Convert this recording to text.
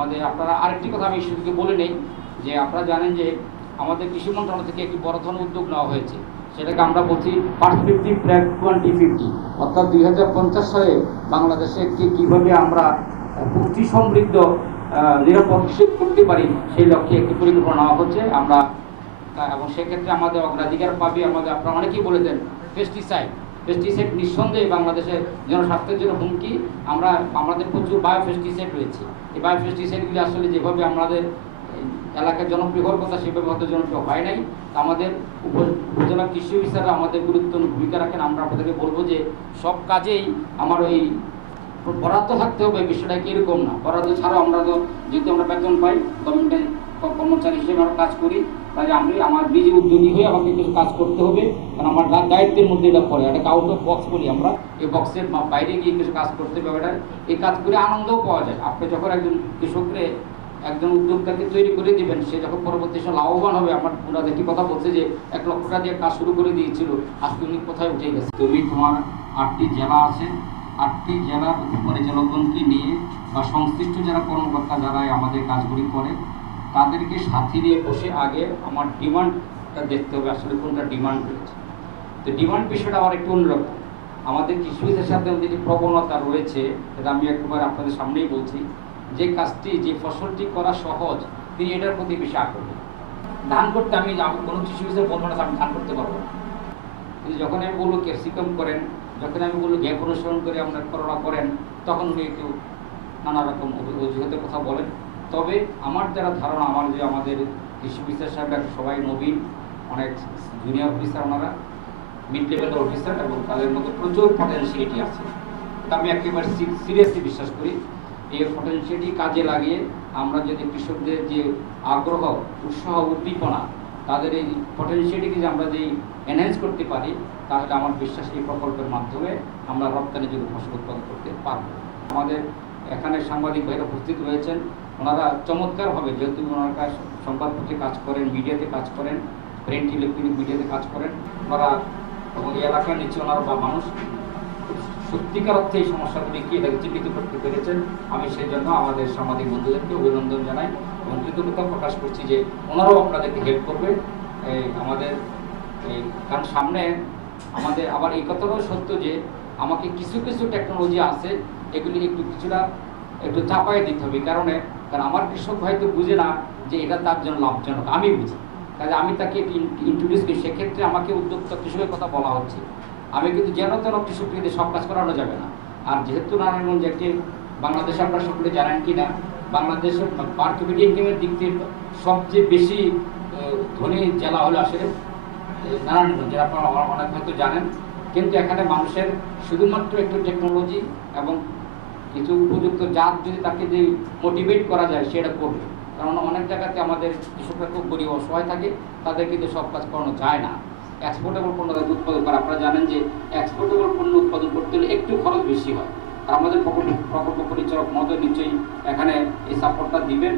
আমাদের আপনারা আরেকটি কথা আমি শুধুকে বলে নেই, যে আপনারা জানেন যে আমাদের কৃষি মন্ত্রণালয় থেকে একটি বড় ধরনের উদ্যোগ নেওয়া হয়েছে। সেটাকে আমরা বলছি পার্সপেক্টিভ ট্র্যাক টোয়েন্টি ফিফটি। অর্থাৎ দুই হাজার পঞ্চাশ সালে বাংলাদেশে কীভাবে আমরা পুষ্টি সমৃদ্ধ নিরাপদ কৃষি করতে পারি, সেই লক্ষ্যে একটি পরিকল্পনা নেওয়া হচ্ছে। আমরা এবং সেক্ষেত্রে আমাদের অগ্রাধিকার পাবে আমাদের, আপনারা অনেকেই বলেছেন পেস্টিসাইড পেস্টিসাইড নিঃসন্দেহে বাংলাদেশে জনস্বাস্থ্যের জন্য হুমকি। আমরা, আমাদের প্রচুর বায়ো পেস্টিসাইড রয়েছে। এই বায়ো পেস্টিসাইডগুলি আসলে যেভাবে আমাদের এলাকার জনপ্রিয় হওয়ার কথা, সেভাবে হয়তো জনপ্রিয় হয় নাই। তা আমাদের উপ- উপজেলা কৃষি অফিসাররা আমাদের গুরুত্বপূর্ণ ভূমিকা রাখেন। আমরা আপনাদেরকে বলব যে, সব কাজেই আমার ওই বরাদ্দ থাকতে হবে, বিষয়টা কি এরকম না। বরাদ্দ ছাড়াও আমরা তো যেহেতু আমরা বেতন পাই গভর্নমেন্টের কর্মচারী হিসেবে আমরা কাজ করি। তাই আমি আমার নিজে উদ্যোগী হয়ে আমাকে কিছু কাজ করতে হবে। কারণ আমার দায়িত্বের মধ্যে এটা পড়ে। এটাকে আউট অফ বক্স বলি আমরা। এই বক্সের বাইরে গিয়ে কিছু কাজ করতে হবে এটা। এই কাজ করে আনন্দও পাওয়া যায়। আপনি যখন একজন কৃষকরে একজন উদ্যোক্তাকে তৈরি করে দিবেন, সে যখন পরবর্তী সময় লাভবান হবে, আমার ওনার একটি কথা বলছে যে, এক লক্ষ টাকা দিয়ে কাজ শুরু করে দিয়েছিল। আজকে উনি কোথায় উঠে গেছে? তুমি তোমার আটটি জেলা আছে। আটটি জেলার পরিচালকগণকে নিয়ে বা সংশ্লিষ্ট যারা কর্মকর্তা যারা আমাদের কাজগুলি করে তাদেরকে সাথে নিয়ে বসে আগে আমার ডিমান্ডটা দেখতে হবে, আসলে কোনটা ডিমান্ড রয়েছে। তো ডিমান্ড বিষয়টা আমার একটু অন্যরকম। আমাদের কৃষিবিদের সাথে আমাদের যে প্রবণতা রয়েছে, সেটা আমি একবার আপনাদের সামনেই বলছি। যে কাজটি, যে ফসলটি করা সহজ, তিনি এটার প্রতি বেশি আগ্রহী। ধান করতে আমি কোনো কৃষিবিদের বলব না আমি ধান করতে পারব কিন্তু যখন আমি বলব ক্যাপসিকাম করেন, যখন আমি বলব গ্যাপ অনুসরণ করে আপনার করোনা করেন, তখন উনি একটু নানা রকম কথা বলেন। তবে আমার যারা ধারণা, আমার যে আমাদের কৃষি অফিসার সাহেবরা সবাই নবীন, অনেক জুনিয়র অফিসার ওনারা মিড লেভেলের অফিসার এবং তাদের মধ্যে প্রচুর পটেন্সিয়ালিটি আছে। তা আমি একেবারে সিরিয়াসলি বিশ্বাস করি, এই পটেন্সিয়ালিটি কাজে লাগিয়ে আমরা যদি কৃষকদের যে আগ্রহ, উৎসাহ, উদ্দীপনা, তাদের এই পটেন্সিয়ালিটিকে যে আমরা যদি এনহ্যান্স করতে পারি, তাহলে আমার বিশ্বাস এই প্রকল্পের মাধ্যমে আমরা রপ্তানি যদি ফসল উৎপাদন করতে পারব। আমাদের এখানে সাংবাদিক ভাইরা উপস্থিত রয়েছেন। ওনারা চমৎকারভাবে, যেহেতু ওনার কাজ সংবাদপত্রে কাজ করেন, মিডিয়াতে কাজ করেন, প্রিন্ট, ইলেকট্রনিক মিডিয়াতে কাজ করেন, ওনারা এই এলাকার নিচে ওনারা বা মানুষ সত্যিকার অর্থে এই সমস্যাগুলিকে এটাকে চিহ্নিত করতে পেরেছেন, আমি সেই জন্য আমাদের সাংবাদিক বন্ধুদেরকে অভিনন্দন জানাই এবং কৃতজ্ঞতা প্রকাশ করছি যে ওনারাও আপনাদেরকে হেল্প করবে। আমাদের কারণ সামনে আমাদের আবার এই কথাটাও সত্য যে আমাকে কিছু কিছু টেকনোলজি আছে এগুলি একটু কিছুটা একটু চাপাই দিতে হবে কারণে, কারণ আমার কৃষক হয়তো বুঝে না যে এটা তার জন্য লাভজনক। আমি বুঝি। কাজে আমি তাকে ইন্ট্রোডিউস করি, সেক্ষেত্রে আমাকে উদ্যোক্তা কৃষকের কথা বলা হচ্ছে। আমি কিন্তু যেন তেন কৃষককে দিয়ে সব কাজ করানো যাবে না। আর যেহেতু নারায়ণগঞ্জ একটি বাংলাদেশে আপনারা সকলে জানেন কি না বাংলাদেশের পার ক্যাপিটা ইনকামের দিক থেকে সবচেয়ে বেশি ধনী জেলা হলো আসলে নারায়ণগঞ্জ আপনারা অনেক হয়তো জানেন। কিন্তু এখানে মানুষের শুধুমাত্র একটু টেকনোলজি এবং কিছু উপযুক্ত জাত যদি তাকে যে মোটিভেট করা যায়, সেটা করবে। কারণ অনেক জায়গাতে আমাদের কৃষকরা খুব গরিব অসহায় থাকে, তাদের কিন্তু সব কাজ করানো যায় না। এক্সপোর্টেবল পণ্য তাদের উৎপাদন করে। আপনারা জানেন যে এক্সপোর্টেবল পণ্য উৎপাদন করতে হলে একটু খরচ বেশি হয়। আমাদের প্রকল্প প্রকল্প পরিচালক মহোদয় নিশ্চয়ই এখানে এই সাপোর্টটা দিবেন।